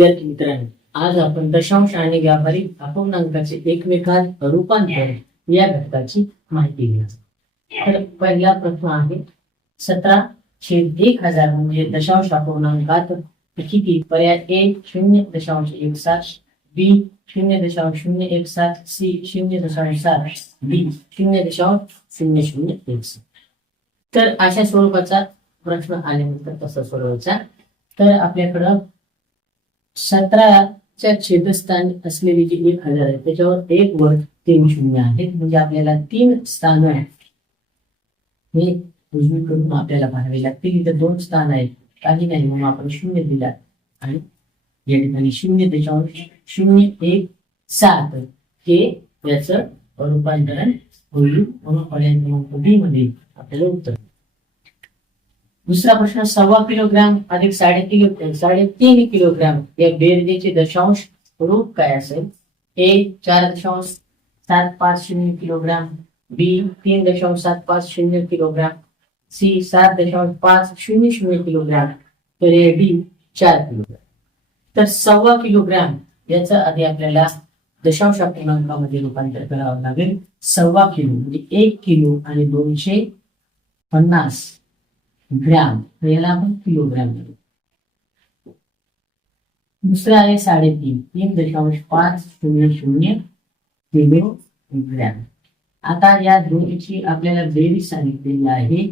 विद्यार्थी मित्रांनो आज आपण दशांश आणि व्यावहारिक अपूर्णांकाचे एकमेकात रूपांतर या घटकाची माहिती घेणार तर पहिला प्रश्न आहे सतरा छेद एक हजार म्हणजे दशांश अपूर्णांकात किती? पर्याय ए शून्य दशांश एक सात बी शून्य दशांश शून्य एक सात सी शून्य दशांश सात डी शून्य दशांश शून्य शून्य एक सात तर अशा स्वरूपाचा प्रश्न आल्यानंतर कसा सोडवायचा. तर आपल्याकडं सतराच्या छेदस्थान असलेली जी एक हजार आहे त्याच्यावर एक वर तीन शून्य आहेत म्हणजे आपल्याला तीन स्थान हे उजवीकडून आपल्याला भरावे लागतील. इथे दोन स्थान आहेत. काही नाही म्हणून आपण शून्य दिला आणि या ठिकाणी शून्य त्याच्यावर शून्य एक सात. हे याचं रूपांतरण होईल. म्हणून पर्याय क्रमांक बी मध्ये आपल्याला उत्तर दुसरा प्रश्न सव्वा किलोग्राम अधिक साडे किलो साडेतीन किलोग्राम या बेरजेचे दशांश रूप काय असेल? ए चार दशांश सात पाच शून्य किलोग्राम बी तीन दशांश सात पाच शून्य किलोग्राम सी सात दशांश पाच शून्य शून्य किलोग्राम तर ए डी चार किलोग्राम. तर सव्वा किलोग्राम याचं आधी आपल्याला दशांश पूर्णांकामध्ये रूपांतर करावं लागेल. सव्वा किलो म्हणजे एक किलो आणि दोनशे पन्नास. ग्रॅम याला आपण किलोग्रॅम म्हणू दुसरं आहे साडेतीन तीन दशांश पाच शून्य शून्य किलोग्रॅम. आता या दोनची आपल्याला बेरीज सांगितलेली आहे.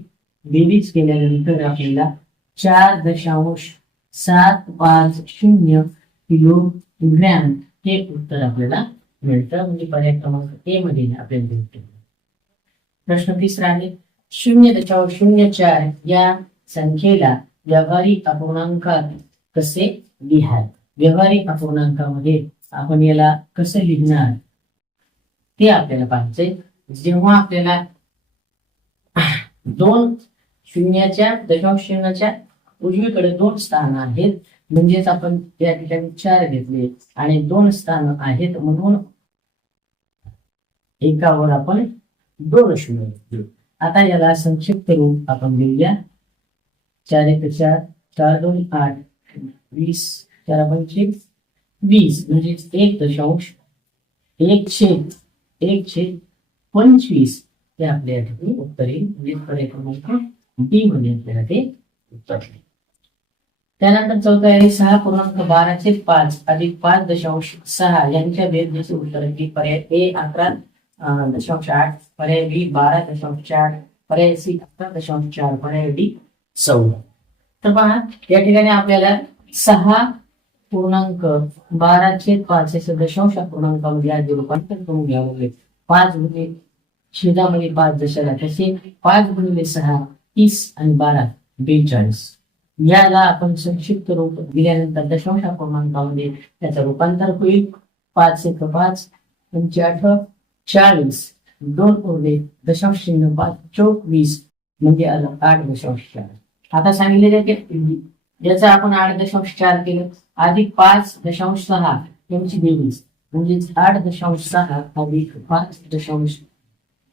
बेरीज केल्यानंतर आपल्याला चार दशांश सात पाच शून्य किलोग्रॅम हे उत्तर आपल्याला मिळतं. म्हणजे पर्याय क्रमांक ए मध्ये आपल्याला भेटतो. प्रश्न तिसरा आहे शून्य दशांश शून्य चार या संख्येला व्यावहारिक अपूर्णांकात कसे लिहाल? व्यावहारिक अपूर्णांकामध्ये आपण याला कसं लिहिणार? ते आपल्याला पाहिजे जेव्हा आपल्याला दोन शून्याच्या दशांश शून्याच्या उजवीकडे दोन स्थान आहेत म्हणजेच आपण त्या ठिकाणी चार घेतले आणि दोन स्थान आहेत म्हणून एकावर आपण दोन शून्य आता याला संक्षिप्त रूप आपण घेऊया. चार एक चार चार दोन आठ वीस चार पंचवीस वीस म्हणजे एक दशांश एक छेद एक छेद पंचवीस हे आपल्या या ठिकाणी उत्तर येईल म्हणजे पर्याय क्रमांक डी मध्ये आपल्याला ते उत्तर त्यानंतर चौथा आहे सहा पूर्णांक बाराचे पाच अधिक पाच दशांश सहा यांच्या बेरजेचे उत्तर. की पर्याय ए अकरा दशांश आठ पर्याय बी बारा दशांश चार पर्याय सी अकरा दशांश चार पर्याय डी चौदा. तर पहा या ठिकाणी आपल्याला सहा पूर्णांक बाराशे पाच दशांश पूर्णांकामध्ये आधी रूपांतर करून घ्यावं. लागेल पाच गुणिले छेदामध्ये पाच दशाला तसे पाच गुणिले सहा तीस आणि बारा बेचाळीस. याला आपण संक्षिप्त रूप दिल्यानंतर दशांश पूर्णांकामध्ये त्याचं रूपांतर होईल. पाच एक पाच पंचाठ चाळीस दोन उरले दशांश शून्य पाच चोवीस म्हणजे आलं आठ दशांश चार. आता सांगितलेलं की याचं आपण आठ दशांश चार केलं अधिक पाच दशांश सहा यांची बेरीज. म्हणजेच आठ दशांश सहा अधिक पाच दशांश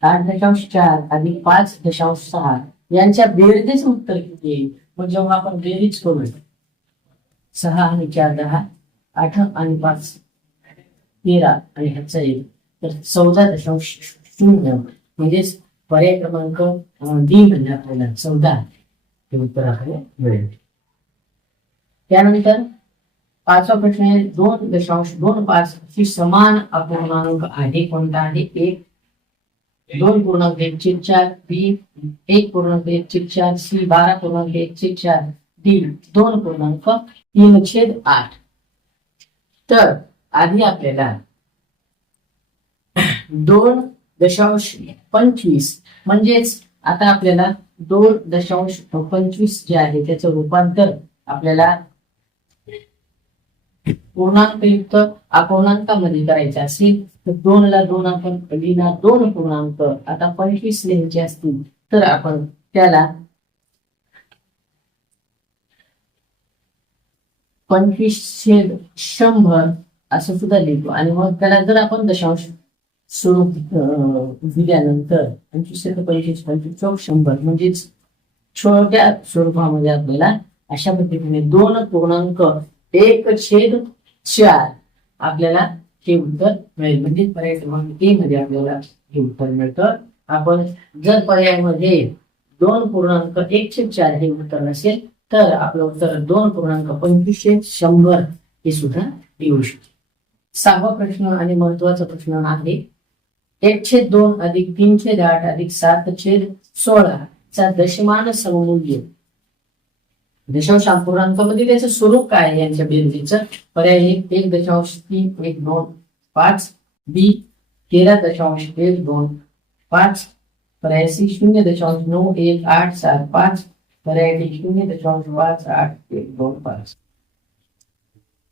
आठ दशांश चार अधिक पाच दशांश सहा. यांच्या बेरजेच उत्तर किती येईल मग जेव्हा आपण बेरीज करू सहा आणि चार दहा आठ आणि पाच तेरा आणि ह्याचा येईल तर चौदा दशांश शून्य म्हणजेच पर्याय क्रमांक डी म्हणजे आपल्याला चौदा हे उत्तर आपल्याला मिळेल. त्यानंतर पाचवा प्रश्न आहे दोन दशांश दोन पाच ची समान अपूर्णांक आहे कोणता? आहे एक दोन पूर्णांक एक चे चार बी एक पूर्णांक एक चे चार सी बारा पूर्णांक एक चे चार डी दोन पूर्णांक तीन छेद आठ. तर आधी आपल्याला दोन दशांश पंचवीस. म्हणजेच आता आपल्याला दोन दशांश पंचवीस जे आहे त्याचं रूपांतर आपल्याला पूर्णांकयुक्त अपूर्णांकामध्ये करायचे असेल तर दोन ला दोन आपण लिहिणार दोन पूर्णांक आता पंचवीस लिहायचे असतील तर आपण त्याला पंचवीस छेद शंभर असं सुद्धा लिहितो. आणि मग त्याला जर आपण दशांश स्वरूप दिल्यानंतर पंचवीस पंचवीस पंचवीस चौक शंभर म्हणजेच छोट्या स्वरूपामध्ये आपल्याला अशा पद्धतीने दोन पूर्णांक एक छेद चार आपल्याला हे उत्तर मिळेल. म्हणजे पर्याय क्रमांक ए मध्ये आपल्याला हे उत्तर मिळतं. आपण जर पर्यायामध्ये दोन पूर्णांक एक छेद चार हे उत्तर नसेल तर आपलं उत्तर दोन पूर्णांक पंचवीसशे शंभर हे सुद्धा येऊ शकते. सहावा प्रश्न आणि महत्त्वाचा प्रश्न आहे एक छेद दोन अधिक तीन छेद आठ अधिक सात छेद सोळा चा दशमान सममूल्य. दशांश अपूर्णांकामध्ये त्याचं स्वरूप काय आहे यांच्या बेरजेचं? पर्याय एक दशांश तीन एक दोन पाच. बी तेरा दशांश एक दोन पाच. पर्याय सी शून्य दशांश नऊ एक आठ सात पाच. पर्याय डी शून्य दशांश पाच आठ एक दोन पाच.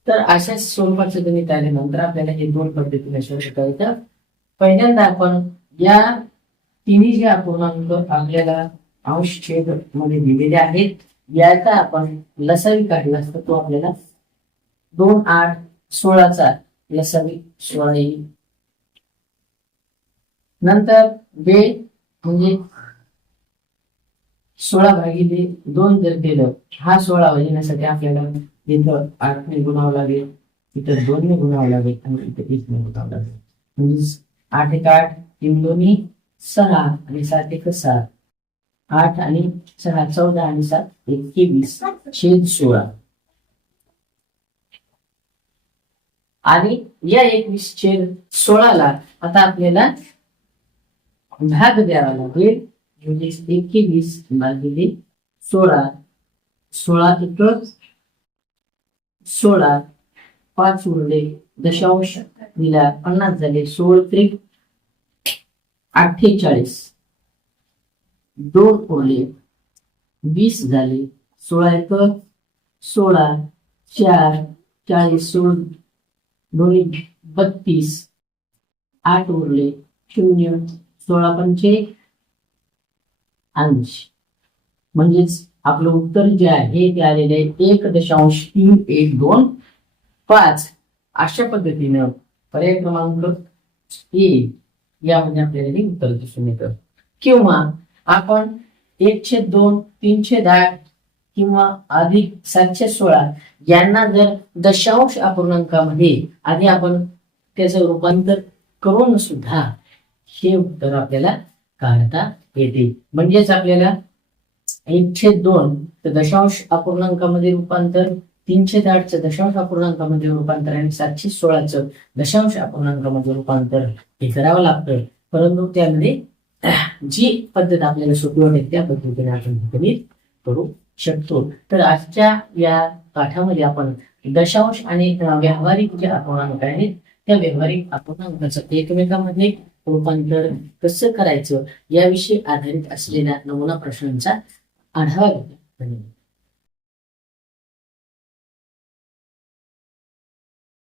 तर अशाच स्वरूपाचं गणित आल्यानंतर आपल्याला हे दोन पद्धतीने शोधता येतं पहिल्यांदा आपण या तिन्ही जे अपूर्णांक आपल्याला अंश छेदमध्ये दिलेले आहेत याचा आपण लसावी काढला असतो तो आपल्याला दोन आठ सोळाचा लसावी सोळा येईल. नंतर बे म्हणजे सोळा भागिले दोन जर केलं हा सोळा येण्यासाठी आपल्याला इथं आठने गुणावं लागेल इथं दोनने गुणावं लागेल आणि इथं एकने गुणावं लागेल. म्हणजे आठ एक आठ तीन दोन्ही सहा आणि सात एक सात. आठ आणि सहा चौदा आणि सात एकवीस छेद सोळा. आणि या एकवीस छेद सोळाला आता आपल्याला भाग द्यावा लागेल. म्हणजे एकवीस भागिले सोळा. सोळा इथं सोळा. पाच उरले. दशांश दिला पन्नास झाले. सोळ त्रिक अठ्ठेचाळीस. दोन ओले वीस झाले सोळा एक सोळा चार चाळीस सोळ दोन्ही बत्तीस. आठ उरले शून्य सोळा पंचे ऐंशी. म्हणजेच आपलं उत्तर जे आहे ते आलेलं आहे एक दशांश तीन एक दोन पाच. अशा पद्धतीनं पर्याय क्रमांक ए यामध्ये आपल्याला हे उत्तर दिसून येतं. किंवा आपण एकशे दोन तीनशे दहा किंवा अधिक सातशे सोळा यांना जर दशांश अपूर्णांकामध्ये आधी आपण त्याचं रूपांतर करून सुद्धा हे उत्तर आपल्याला काढता येते. म्हणजेच आपल्याला एकशे दोन तर दशांश अपूर्णांकामध्ये रूपांतर तीनशे आठचं दशांश अपूर्णांकामध्ये रूपांतर आणि सातशे सोळाचं दशांश अपूर्णांकामध्ये रूपांतर हे करावं लागतं. परंतु त्यामध्ये जी पद्धत आपल्याला सोपी वाटेल त्या पद्धतीने आपण गणित करू शकतो. तर आजच्या या पाठामध्ये आपण दशांश आणि व्यावहारिक जे अपूर्णांक आहेत त्या व्यावहारिक अपूर्णांकाचं एकमेकांमध्ये रूपांतर कसं करायचं याविषयी आधारित असलेल्या नमुना प्रश्नांचा आढावा घेतला. धन्यवाद.